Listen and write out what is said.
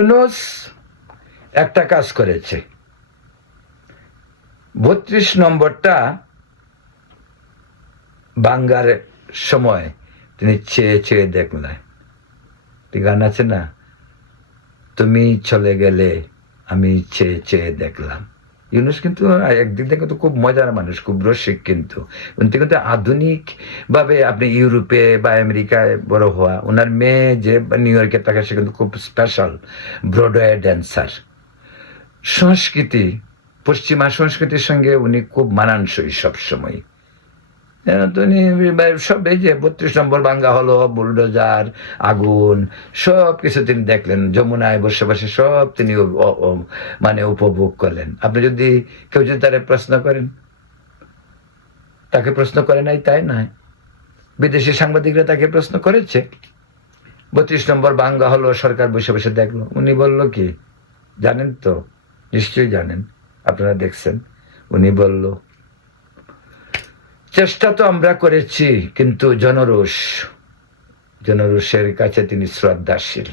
ইউনুস একটা কাজ করেছে। বত্রিশ নম্বরটা বাঙ্গার সময়, তিনি চেয়ে চেয়ে দেখলেন। গান আছে না? তুমি চলে গেলে আমি চেয়ে চেয়ে দেখলাম। ইউনুস কিন্তু একদিক থেকে কিন্তু খুব মজার মানুষ, খুব রসিক কিন্তু। উনি কিন্তু আধুনিক ভাবে আপনি ইউরোপে বা আমেরিকায় বড় হওয়া ওনার মেয়ে যে নিউ ইয়র্কে থাকে, সে কিন্তু খুব স্পেশাল ব্রডওয়ে ড্যান্সার সংস্কৃতি, পশ্চিমা সংস্কৃতির সঙ্গে উনি খুব মানানসই সবসময়। তিনি সব এই যে বত্রিশ নম্বর বাঙ্গা হলো, বুলডোজার, আগুন, সব কিছু তিনি দেখলেন, যমুনায় বসে বসে সব তিনি মানে উপভোগ করলেন। আপনি যদি কেউ যদি তারা প্রশ্ন করেন, তাকে প্রশ্ন করে নাই, তাই নয়। বিদেশি সাংবাদিকরা তাকে প্রশ্ন করেছে। বত্রিশ নম্বর বাঙ্গা হলো, সরকার বসে বসে দেখল। উনি বলল কি, জানেন তো, নিশ্চয়ই জানেন, আপনারা দেখছেন। উনি বলল চেষ্টা তো আমরা করেছি কিন্তু জনরোষ জনরোষের কাছে তিনি শ্রদ্ধাশীল।